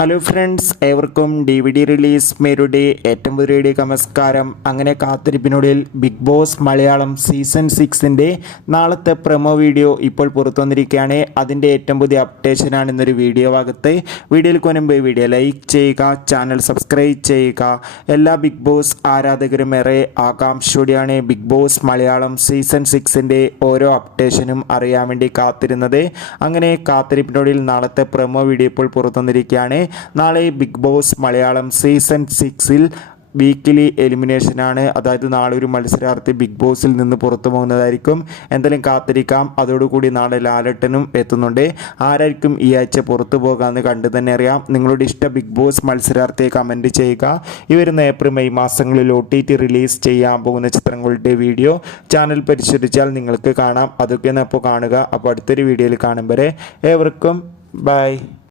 Hello friends ഏവർക്കും D V D release മേരുടെ ഏറ്റവും പുതിയ നമസ്കാരം. അങ്ങനെ കാത്തിരിപ്പിനൊടുവിൽ ബിഗ് ബോസ് മലയാളം സീസൺ സിക്സിന്റെ നാളത്തെ പ്രൊമോ വീഡിയോ ഇപ്പോൾ പുറത്തു വന്നിരിക്കുകയാണ്. അതിന്റെ ഏറ്റവും പുതിയ അപ്ഡേഷനാണ് ഇന്നൊരു വീഡിയോ ഭാഗത്ത്. വീഡിയോയിൽ കൊനുമ്പ് വീഡിയോ ലൈക്ക് ചെയ്യുക ചാനൽ സബ്സ്ക്രൈബ് ചെയ്യുക. എല്ലാ ബിഗ് ബോസ് ആരാധകരും ഏറെ ആകാംക്ഷയോടെയാണ് ബിഗ് ബോസ് മലയാളം സീസൺ സിക്സിന്റെ ഓരോ അപ്ഡേഷനും അറിയാൻ വേണ്ടി കാത്തിരുന്നത്. അങ്ങനെ കാത്തിരിപ്പിനൊടുവിൽ നാളത്തെ പ്രൊമോ വീഡിയോ ഇപ്പോൾ പുറത്തു വന്നിരിക്കുകയാണ്. നാളെ ബിഗ് ബോസ് മലയാളം സീസൺ സിക്സിൽ വീക്കിലി എലിമിനേഷനാണ് അതായത് നാളെ ഒരു മത്സരാർത്ഥി ബിഗ് ബോസിൽ നിന്ന് പുറത്തു പോകുന്നതായിരിക്കും. എന്തായാലും കാത്തിരിക്കാം. അതോടുകൂടി നാളെ ലാലട്ടനും എത്തുന്നുണ്ട്. ആരായിരിക്കും ഈ ആഴ്ച പുറത്തു പോകാമെന്ന് കണ്ടു തന്നെ അറിയാം. നിങ്ങളുടെ ഇഷ്ട ബിഗ് ബോസ് മത്സരാർത്ഥിയെ കമന്റ് ചെയ്യുക. ഈ വരുന്ന ഏപ്രിൽ മെയ് മാസങ്ങളിൽ ഒ ടി ടി റിലീസ് ചെയ്യാൻ പോകുന്ന ചിത്രങ്ങളുടെ വീഡിയോ ചാനൽ പരിശോധിച്ചാൽ നിങ്ങൾക്ക് കാണാം. അതൊക്കെയാണ് അപ്പോൾ കാണുക. അപ്പോൾ അടുത്തൊരു വീഡിയോയിൽ കാണും വരെ. ഏവർക്കും ബൈ